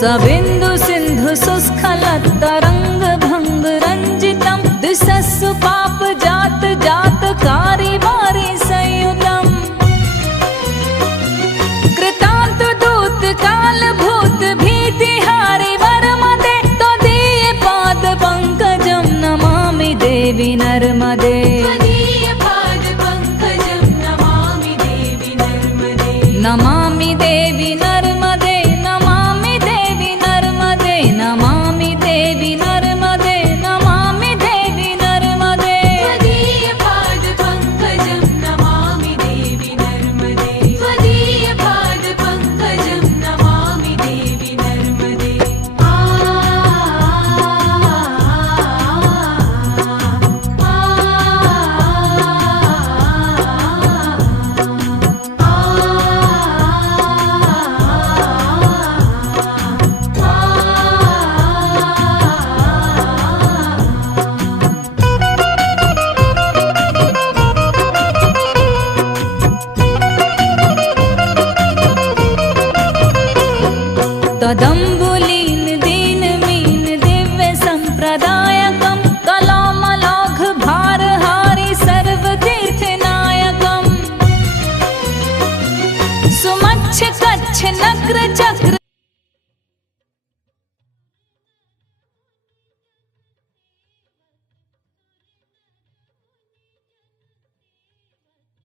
सबिन्दु सिन्धु सुस्खलत्तरङ्ग भङ्ग रञ्जितं दिशस्सु पाप जात जात कारी वारि संयुतम् कृतान्त दूत काल भूत भीतिहारि वरमदे त्वदीय पाद पंकजं नमामि देवी नर्मदे नमामि देवी नर्मदे नमामि देवी नर्मदे नमामि देवी नर्मदे नमामि देवी नर्मदे त्वदीय पाद पंकजं नमामि देवी नर्मदे त्वदीय पाद पंकजं नमामि देवी नर्मदे तदम्बुलीन दीनमीन दिव्य सम्प्रदायकं कलामलाघ भारहारि सर्वतीर्थनायकम् सुमच्छ कच्छ नग्र चक्र